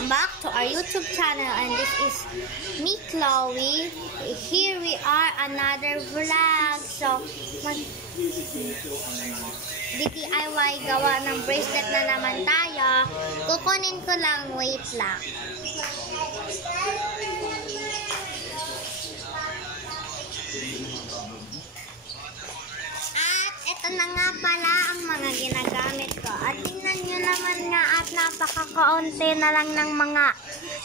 welcome back to our YouTube channel, and this is me, Chloe. Here we are, another vlog. So, DIY gawa ng bracelet na naman tayo. Kukunin ko lang, wait lang. Ito na nga pala ang mga ginagamit ko. At tingnan nyo naman nga at napaka-kaunti na lang ng mga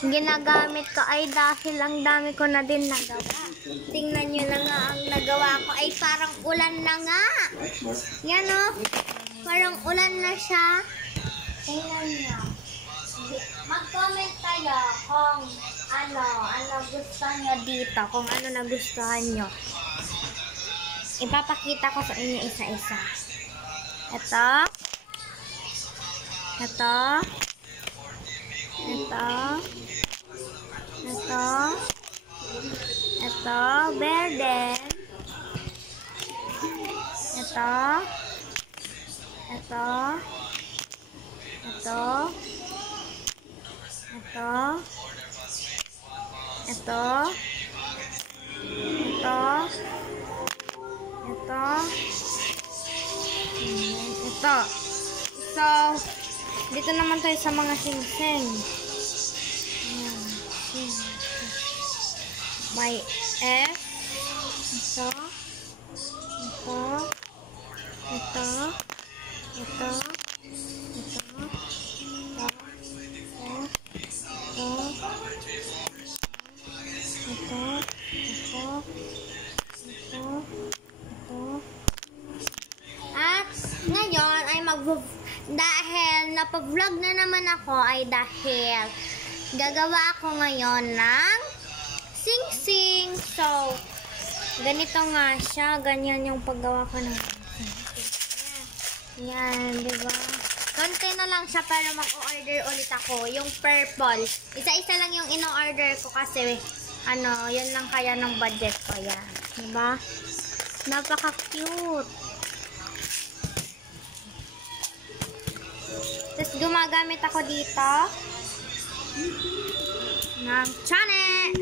ginagamit ko ay dahil ang dami ko na din nagawa. Tingnan nyo na nga ang nagawa ko ay parang ulan na nga. Yan o. Parang ulan na siya. Tingnan nyo. Mag-comment kayo kung ano gusto nyo dito. Kung ano nagustuhan nyo. Ipapakita ko sa inyo isa-isa. Ito. Ito. Ito. Ito. Ito. Verde. Ito. Ito. Ito. Ito. Ito. Ito. Ito. So, dito naman tayo sa mga sing-sing. May F. Ito. Ito. Ito. Ito. Ito. At ngayon ay dahil napavlog na naman ako ay dahil gagawa ako ngayon ng sing-sing. So, ganito nga siya. Ganyan yung paggawa ko ng sing-sing. Yan, diba? Konti na lang siya pero mag-order ulit ako. Yung purple. Isa-isa lang yung ino-order ko kasi yun lang kaya ng budget ko. Yan. Diba? Napaka-cute. Tapos gumagamit ako dito ng chane.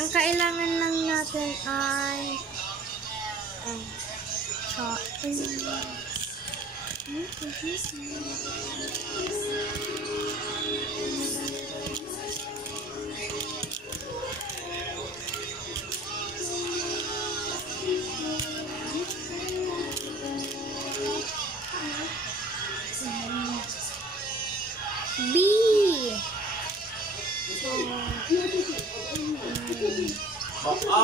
Ang kailangan lang natin ay B. O.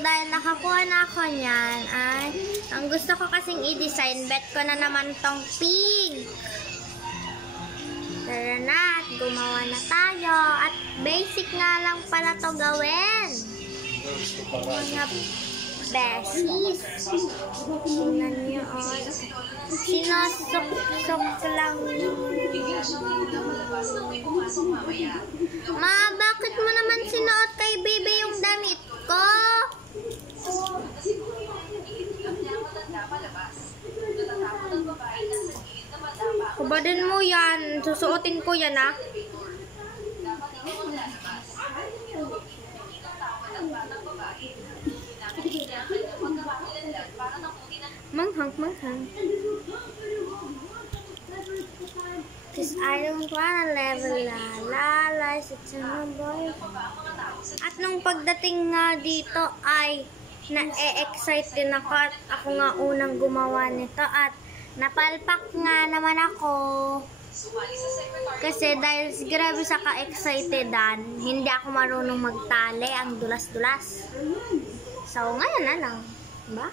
Dahil nakakuha na ako niyan, ay ang gusto ko kasing i-design, bet ko na naman tong pink. Tara na, at gumawa na tayo. At basic nga lang pala to gawin. Mga besties. Tingnan nyo, sinasok lang. Ma, bakit mo naman sinuot kay baby yung damit ko? Kubadin mo yan. Susuotin ko yan, ha? Manghang. Cause I don't wanna level la it's a boy. At nung pagdating nga dito ay na-excite din ako at ako nga unang gumawa nito at napalpak nga naman ako. Kasi dahil grabe sa ka-excitedan, hindi ako marunong magtali, ang dulas-dulas. So ngayon na lang, diba?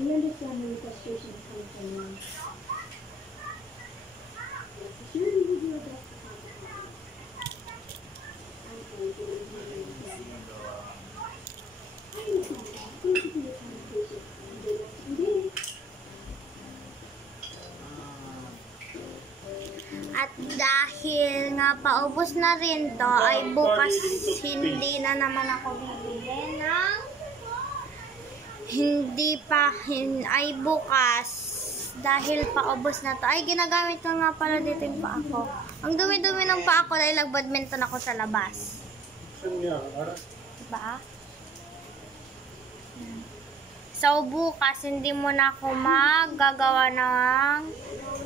We understand where your frustration is coming from. Sure, you will do your best to calm down. dahil nga paubos na rin to, ay bukas hindi na naman ako bibili ng ay bukas dahil paubos na to. Ay, ginagamit ko nga pala dito yung paa ko. Ang dumi-dumi ng paa ko dahil nag-badminton ako sa labas. Diba? So, bukas, hindi mo na ako magagawa ng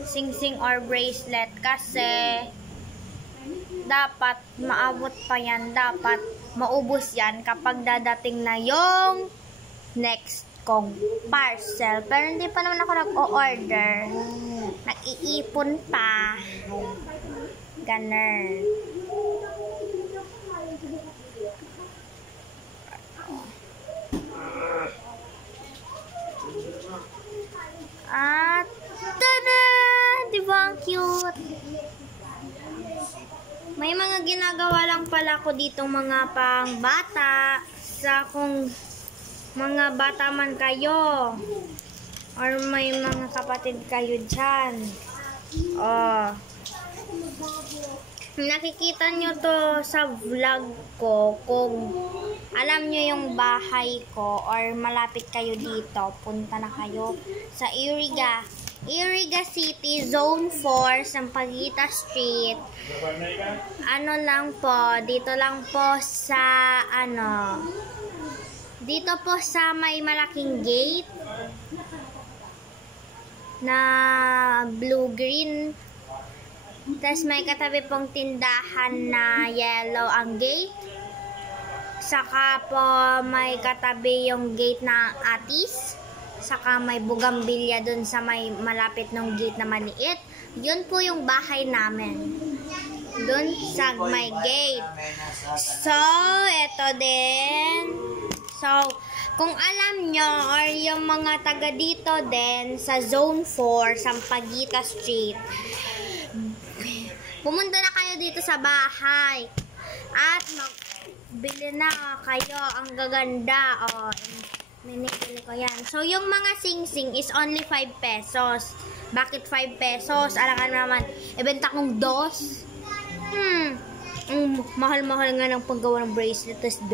sing-sing or bracelet kasi dapat maabot pa yan. Dapat maubos yan kapag dadating na yung next kong parcel. Pero hindi pa naman ako nag-o-order. Nag-iipon pa. Ganun. At, tada! Diba ang cute? May mga ginagawa lang pala ko ditong mga pang bata. Sa kung mga bata man kayo. Or may mga kapatid kayo dyan. Oh. Nakikita nyo to sa vlog ko kung alam nyo yung bahay ko or malapit kayo dito, punta na kayo sa Iriga City, Zone 4, Sampaguita Street. Ano lang po, dito lang po sa dito po sa may malaking gate na blue-green. Tapos may katabi pong tindahan na yellow ang gate. Saka po may katabi yung gate na Atis. Saka may bugambilya dun sa may malapit ng gate na maliit. Yun po yung bahay namin. Dun sa may gate. So, eto din. So, kung alam nyo or yung mga taga dito din sa Zone 4, Sampaguita Street, pumunta na kayo dito sa bahay at magbili na kayo. Ang gaganda. Oh, minibili ko yan. So, yung mga sing-sing is only 5 pesos. Bakit 5 pesos? Alangan naman, ibenta kong 2. Mahal-mahal nga ng paggawa ng bracelet. Tas 2.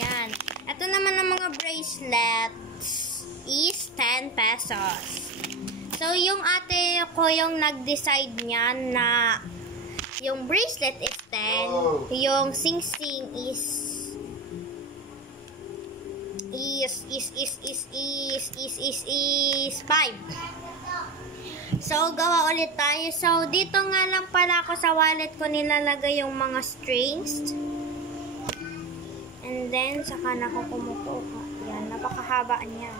Yan. Ito naman ang mga bracelets is 10 pesos. So, yung ate ko yung nag-decide niyan na yung bracelet is 10, yung sing-sing is 5. So, gawa ulit tayo. So, dito nga lang pala ako sa wallet ko nilalagay yung mga strings. And then, saka na ako kumukuha. Yan, napakahaba niyan.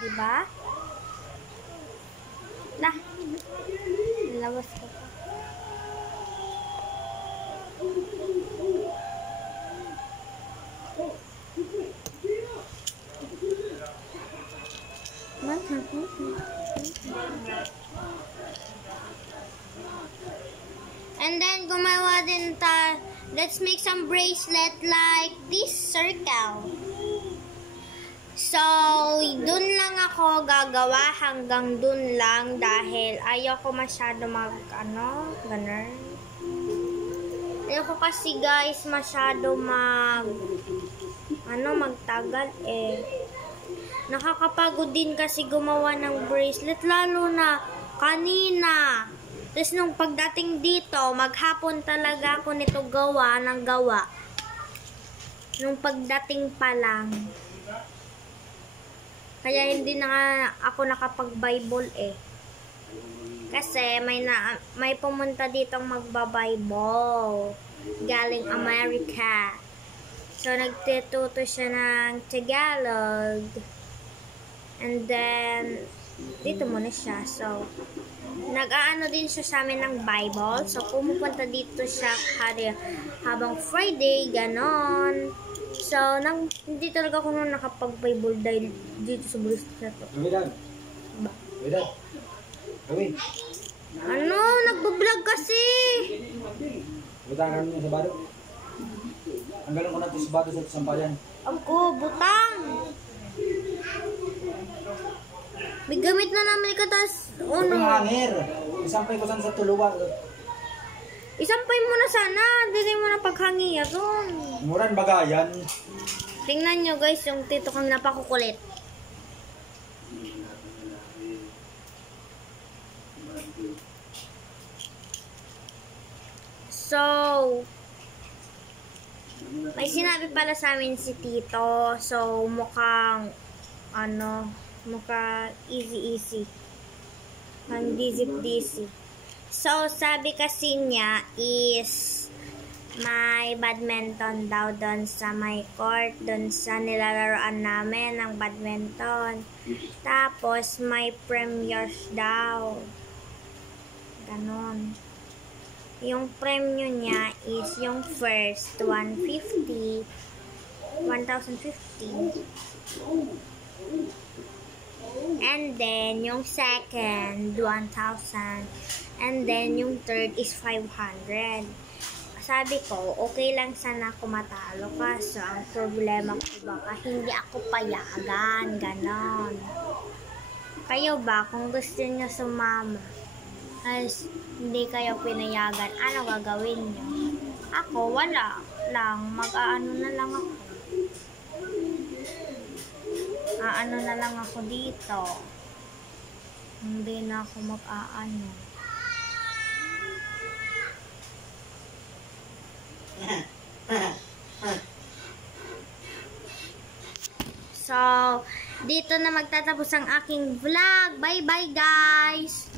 Diba? Nah, labas ko pa. And then, gumawa din let's make some bracelet like this circle. So, dun lang ako gagawa hanggang dun lang dahil ayoko masyado ganun. Ayoko kasi guys masyado magtagal eh. Nakakapagod din kasi gumawa ng bracelet lalo na kanina. Tapos nung pagdating dito, maghapon talaga ako nito gawa. Nung pagdating pa lang. Kaya hindi na ako nakapag-Bible eh. Kasi may pumunta ditong magba-Bible. Galing America. So, nagtututo siya ng Tagalog. And then, dito muna siya. So, nag-aano din siya sa amin ng Bible. So, pumupunta dito siya habang Friday, ganon. So, hindi talaga ako nung nakapag-Bible dahil dito sa bulis na to. Ano? Nagbablog kasi! Butangan mo sa bado? Ang galang ko natin sa bado sa sampayan. Ako, butang! May gamit na naman ka, tas, Ano? Hanger. Isampay ko saan sa tuluwa. isampay mo na sana. Dili mo na paghangi ron. Muran bagayan. Tingnan nyo guys, yung tito kang napakukulit. So, may sinabi pala sa amin si tito. So, mukhang, mukhang easy-easy. Mukhang dizip-dizip. So, sabi kasi niya is, may badminton daw doon sa may court, doon sa nilalaroan namin ng badminton. Tapos, may premiers daw. Ganon. Yung premyo niya is yung first 1,050. And then, yung second, 1,000. And then, yung third is 500. Sabi ko, okay lang sana ako matalo. Kaso, ang problema ko baka hindi ako payagan. Ganon. Kayo ba, kung gusto niyo sumama, as hindi kayo pinayagan, ano gagawin niyo? Ako, wala lang. Mag-aano na lang ako. Aano na lang ako dito. Hindi na ako mag-aano. So, dito na magtatapos ang aking vlog. Bye-bye guys!